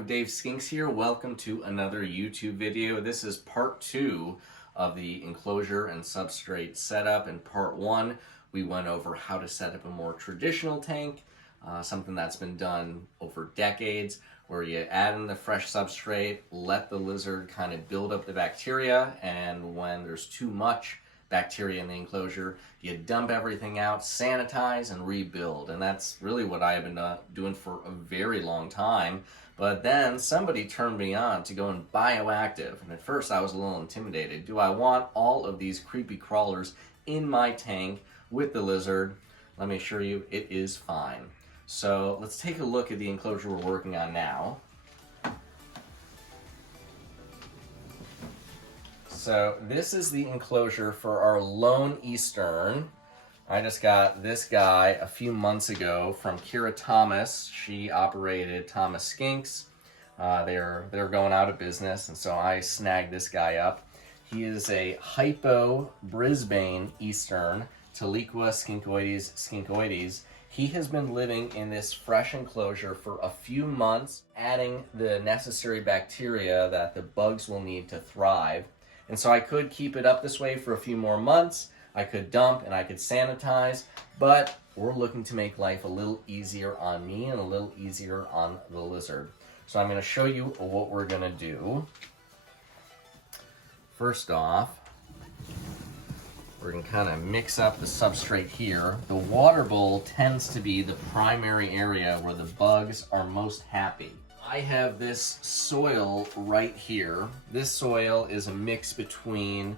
of Dave Skinks here. Welcome to another YouTube video. This is part 2 of the enclosure and substrate setup. In part 1, we went over how to set up a more traditional tank, something that's been done over decades, where you add in the fresh substrate, let the lizard kind of build up the bacteria, and when there's too much bacteria in the enclosure, you dump everything out, sanitize, and rebuild. And that's really what I have been doing for a very long time. But then somebody turned me on to going bioactive, and at first I was a little intimidated. Do I want all of these creepy crawlers in my tank with the lizard? Let me assure you, it is fine. So let's take a look at the enclosure we're working on now. So this is the enclosure for our lone eastern. I just got this guy a few months ago from Kira Thomas. She operated Thomas Skinks. They're going out of business, and so I snagged this guy up. He is a hypo Brisbane eastern, Tiliqua scincoides. He has been living in this fresh enclosure for a few months, adding the necessary bacteria that the bugs will need to thrive. And so I could keep it up this way for a few more months. I could dump and I could sanitize, but we're looking to make life a little easier on me and a little easier on the lizard. So I'm going to show you what we're going to do. First off, we're going to kind of mix up the substrate here. The water bowl tends to be the primary area where the bugs are most happy. I have this soil right here. This soil is a mix between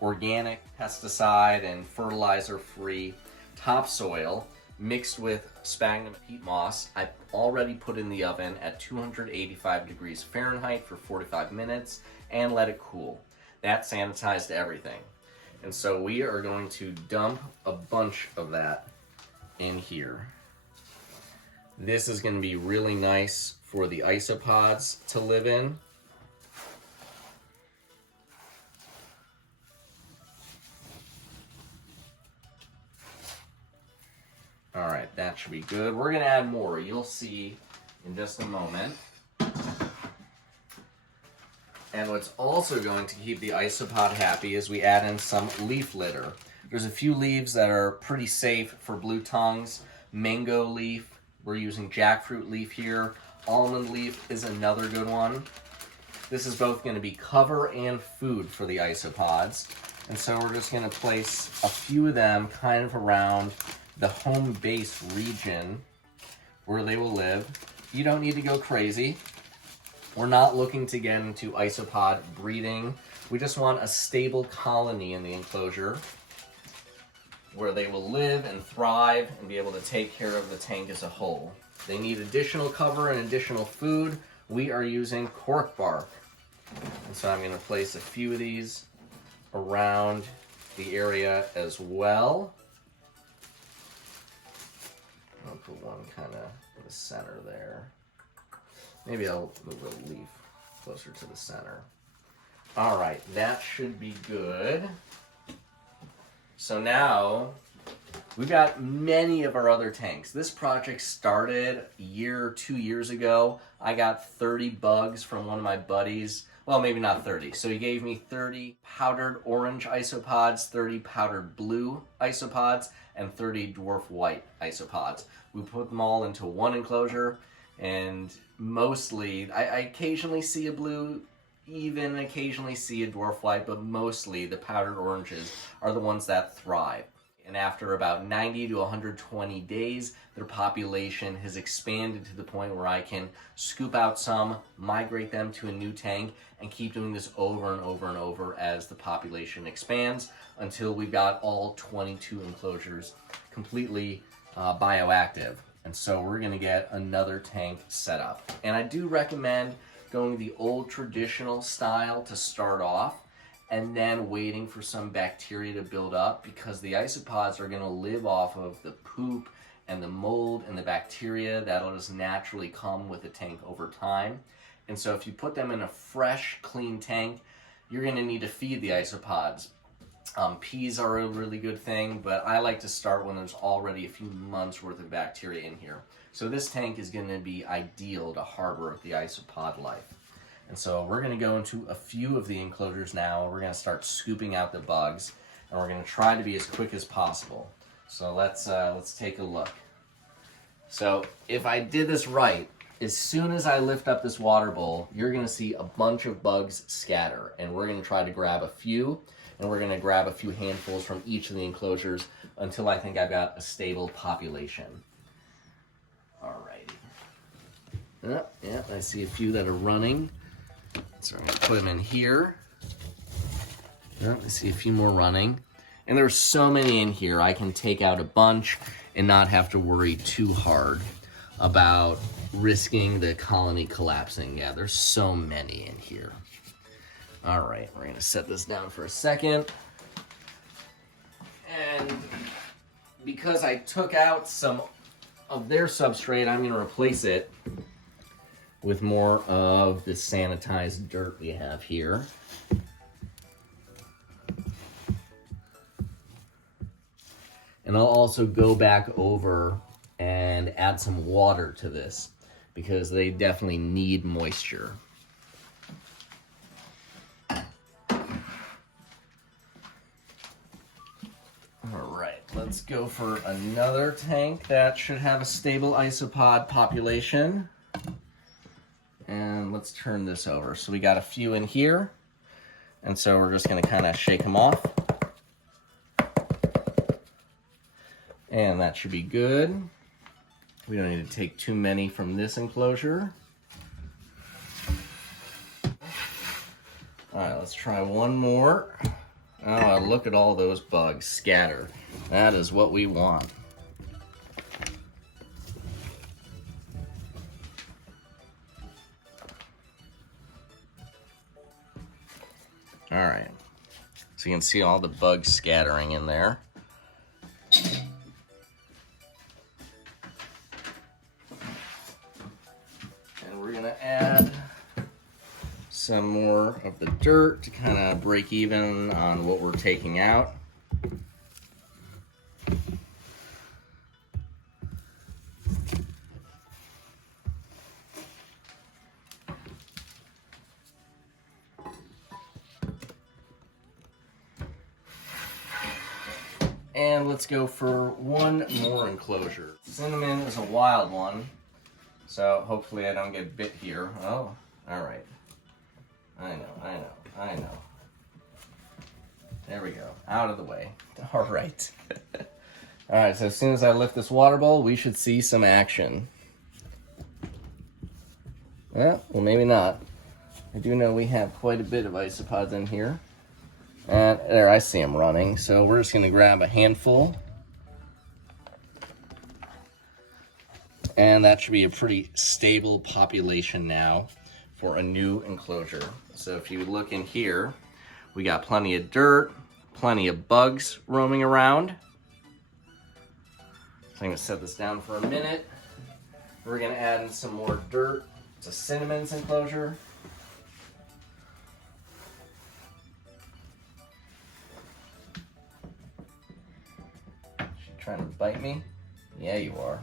organic pesticide and fertilizer-free topsoil mixed with sphagnum peat moss. I've already put in the oven at 285 degrees Fahrenheit for 45 minutes and let it cool. That sanitized everything. And so we are going to dump a bunch of that in here. This is going to be really nice for the isopods to live in. All right, that should be good. We're going to add more. You'll see in just a moment. And what's also going to keep the isopod happy is we add in some leaf litter. There's a few leaves that are pretty safe for blue tongues. Mango leaf, we're using jackfruit leaf here. Almond leaf is another good one. This is both going to be cover and food for the isopods. And so we're just going to place a few of them kind of around the home base region where they will live. You don't need to go crazy. We're not looking to get into isopod breeding. We just want a stable colony in the enclosure where they will live and thrive and be able to take care of the tank as a whole. They need additional cover and additional food. We are using cork bark. And so I'm going to place a few of these around the area as well. I'll put one kind of in the center there. Maybe I'll move a leaf closer to the center. All right, that should be good. So now we've got many of our other tanks. This project started a year or 2 years ago. I got 30 bugs from one of my buddies. Well, maybe not 30. So he gave me 30 powdered orange isopods, 30 powdered blue isopods, and 30 dwarf white isopods. We put them all into one enclosure, and mostly, I occasionally see a blue, even occasionally see a dwarf white, but mostly the powdered oranges are the ones that thrive. And after about 90 to 120 days, their population has expanded to the point where I can scoop out some, migrate them to a new tank, and keep doing this over and over and over as the population expands until we've got all 22 enclosures completely bioactive. And so we're going to get another tank set up. And I do recommend going the old traditional style to start off, and then waiting for some bacteria to build up, because the isopods are going to live off of the poop and the mold and the bacteria that'll just naturally come with the tank over time. And so if you put them in a fresh, clean tank, you're going to need to feed the isopods. Peas are a really good thing, but I like to start when there's already a few months worth of bacteria in here. So this tank is going to be ideal to harbor the isopod life. And so we're going to go into a few of the enclosures now. We're going to start scooping out the bugs, and we're going to try to be as quick as possible. So let's take a look. So if I did this right, as soon as I lift up this water bowl, you're going to see a bunch of bugs scatter, and we're going to try to grab a few, and we're going to grab a few handfuls from each of the enclosures until I think I've got a stable population. Alrighty. Yeah, I see a few that are running. So I'm going to put them in here. I see a few more running. And there's so many in here, I can take out a bunch and not have to worry too hard about risking the colony collapsing. Yeah, there's so many in here. All right, we're going to set this down for a second. And because I took out some of their substrate, I'm going to replace it with more of the sanitized dirt we have here. And I'll also go back over and add some water to this because they definitely need moisture. All right, let's go for another tank that should have a stable isopod population. And let's turn this over. So we got a few in here. And so we're just gonna kind of shake them off. And that should be good. We don't need to take too many from this enclosure. All right, let's try one more. Oh, look at all those bugs scattered. That is what we want. All right, so you can see all the bugs scattering in there. And we're gonna add some more of the dirt to kind of break even on what we're taking out. And let's go for one more enclosure. Cinnamon is a wild one, so hopefully I don't get bit here. Oh, all right. I know. There we go, out of the way. All right. All right, so as soon as I lift this water bowl, we should see some action. Well, maybe not. I do know we have quite a bit of isopods in here. And there, I see them running. So we're just gonna grab a handful. And that should be a pretty stable population now for a new enclosure. So if you look in here, we got plenty of dirt, plenty of bugs roaming around. So I'm gonna set this down for a minute. We're gonna add in some more dirt. It's a cinnamon's enclosure. Trying to bite me? Yeah, you are.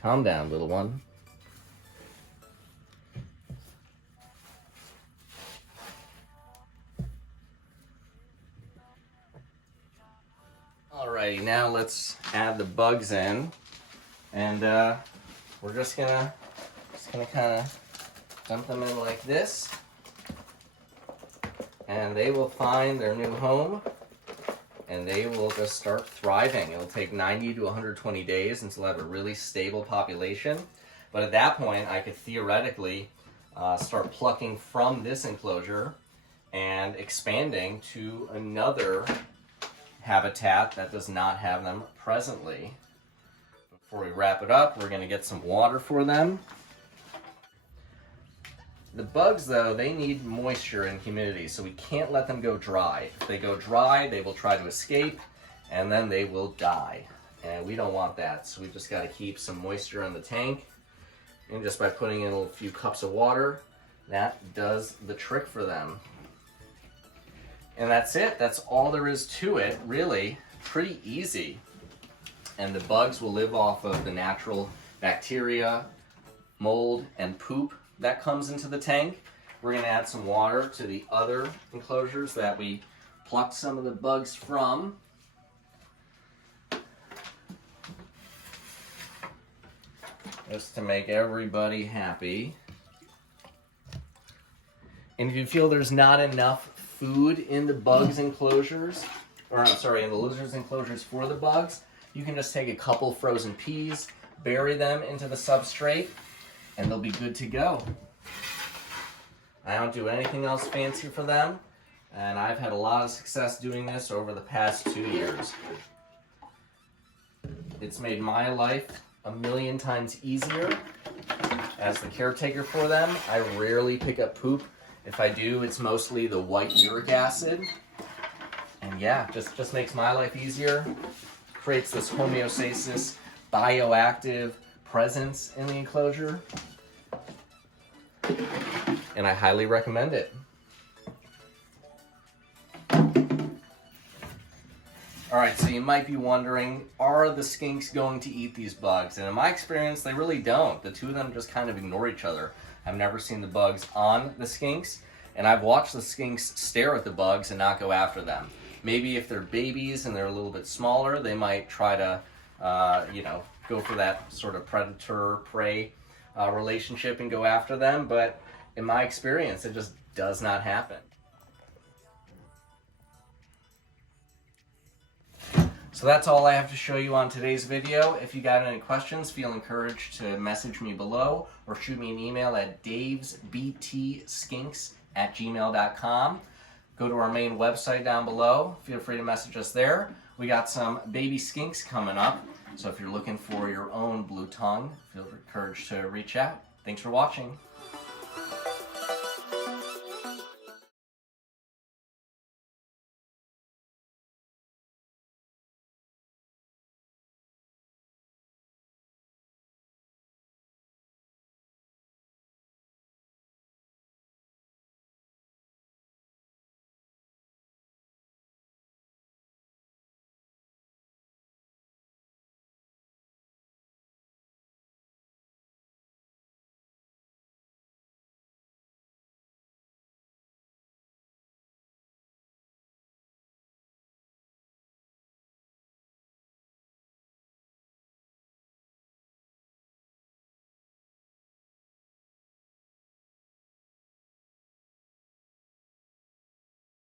Calm down, little one. Alrighty, now let's add the bugs in, and we're just gonna kind of dump them in like this, and they will find their new home. And they will just start thriving. It'll take 90 to 120 days until I have a really stable population. But at that point, I could theoretically start plucking from this enclosure and expanding to another habitat that does not have them presently. Before we wrap it up, we're going to get some water for them. The bugs, though, they need moisture and humidity, so we can't let them go dry. If they go dry, they will try to escape, and then they will die. And we don't want that, so we've just got to keep some moisture in the tank. And just by putting in a few cups of water, that does the trick for them. And that's it. That's all there is to it, really. Pretty easy. And the bugs will live off of the natural bacteria, mold, and poop that comes into the tank. We're going to add some water to the other enclosures that we plucked some of the bugs from. Just to make everybody happy. And if you feel there's not enough food in the bugs enclosures, or I'm sorry, in the lizards enclosures for the bugs, you can just take a couple frozen peas, bury them into the substrate, and they'll be good to go. I don't do anything else fancy for them, and I've had a lot of success doing this over the past 2 years. It's made my life a million times easier as the caretaker for them. I rarely pick up poop. If I do, it's mostly the white uric acid. And yeah, just makes my life easier. Creates this homeostasis, bioactive presence in the enclosure. And I highly recommend it. Alright, so you might be wondering, are the skinks going to eat these bugs? And in my experience, they really don't. The two of them just kind of ignore each other. I've never seen the bugs on the skinks, and I've watched the skinks stare at the bugs and not go after them. Maybe if they're babies and they're a little bit smaller, they might try to, go for that sort of predator-prey relationship and go after them, but in my experience, it just does not happen. So that's all I have to show you on today's video. If you got any questions, feel encouraged to message me below or shoot me an email at davesbtskinks@gmail.com. Go to our main website down below. Feel free to message us there. We got some baby skinks coming up, so if you're looking for your own blue tongue, feel encouraged to reach out. Thanks for watching.